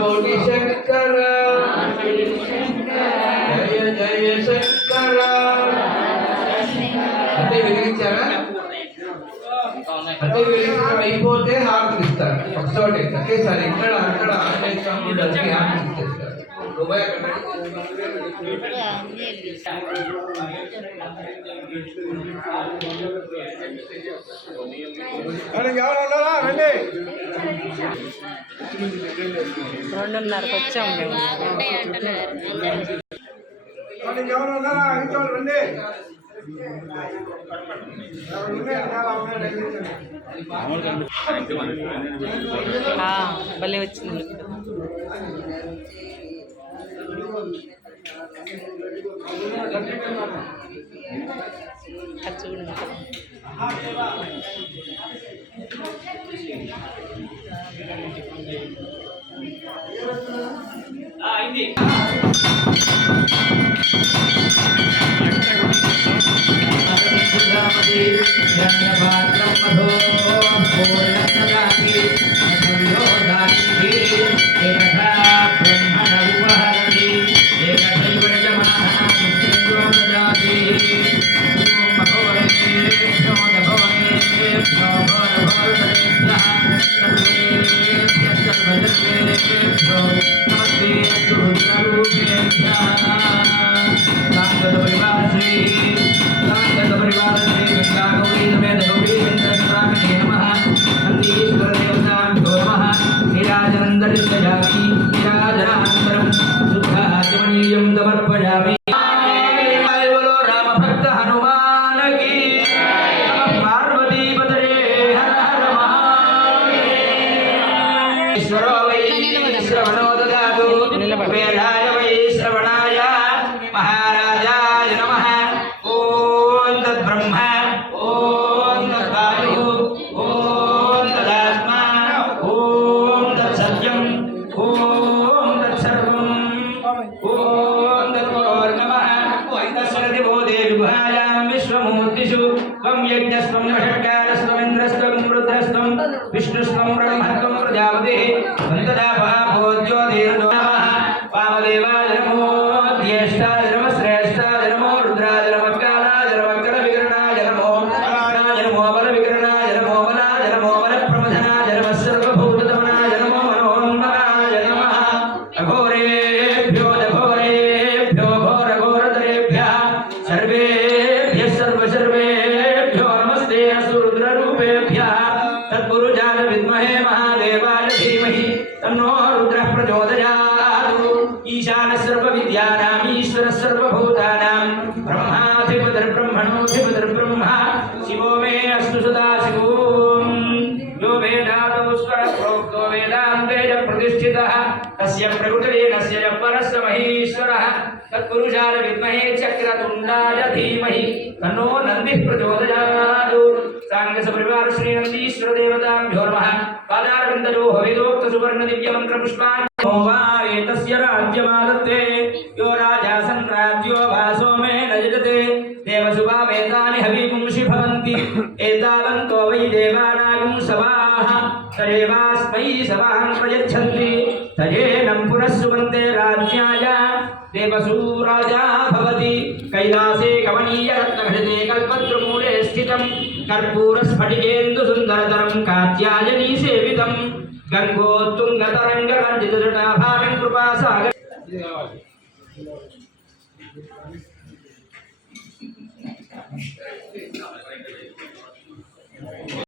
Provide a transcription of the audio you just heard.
महाबोधि शंकर जय जय शंकर అంటే వెలిగించారా అంటే వెలిగించడం అయిపోతే హారతి ఇస్తారు ఒకసారి ఒకేసారి ఇక్కడ అక్కడ ఆంజనేయ స్వామి హారతి ఇస్తారు రెండున్నరకు వచ్చాము మేము. భలే వచ్చింది. చూడండి महाराजाय नमः। ओम तद्ब्रह्म ओम तद्वायु ओम तदात्मा ओम तत्सत्यम ओम तत्सर्वम् ओम तद्गुरोर्नमः। तस्य देवो देवायां विश्वमूर्तिषु त्वं यज्ञस्त्वं षट्कारस्त्वं इन्द्रस्त्वं रुद्रस्त्वं विष्णुस्त्वं ब्रह्मस्त्वं प्रजापतिः वन्ददापः भोज्योतिर्दो नमः। वामदेवाय नमो ज्येष्ठाय नमः श्रेष्ठाय नमो रुद्राय नमः कालाय नमः कलविकरणाय नमो नाय नमो बलविकरणाय नमो बलाय नमो बलप्रमथनाय नमः सर्वभूतदमनाय नमो मनोन्मनाय नमः। अघोरेभ्यो घोरघोरतरेभ्यः सर्वेभ्यः सर्वेभ्यो नमस्ते असुरुद्ररूपेभ्यः तत्पुरुषाय विद्महे महादेवाय धीमहि तन्नो रुद्रः प्रचोदयात्। ईशान सर्वविद्यानाम् ईश्वरः सर्वभूतानां ब्रह्माधिपतिर्ब्रह्मणोऽधिपतिर्ब्रह्मा शिवो मे अस्तु सदाशिवो। यो वेदादौ स्वरः प्रोक्तो वेदान्ते च प्रतिष्ठितः तस्य प्रकृतिरेनस्य च परस्य महेश्वरः तत्पुरुषाय विद्महे चक्रतुण्डाय धीमहि तन्नो नन्दिः प्रचोदयात्। सांगसपरिवार श्री नन्दीश्वर देवताभ्यो नमः। पादारविन्दयो हविदोक्त सुवर्ण दिव्य मंत्र पुष्पाणि एतस्य राज्यमादत्ते यो राजा संराज्यो वासो मे नजते देवसुभा वेदानि हविपुंसि भवन्ति एतावन्तो वै देवानागं सवाः तदेवास्मै सवाहं प्रयच्छन्ति तजेनं पुरस्सुवन्ते राज्याय देवसू राजा भवति। कैलासे कमनीयरत्नघटिते कल्पद्रुमूले स्थितं कर्पूरस्फटिकेन्दुसुन्दरतरं कात्यायनी सेवितं गङ्गोत्तुङ्गतरङ्गरञ्जितजटाभागं कृपासागर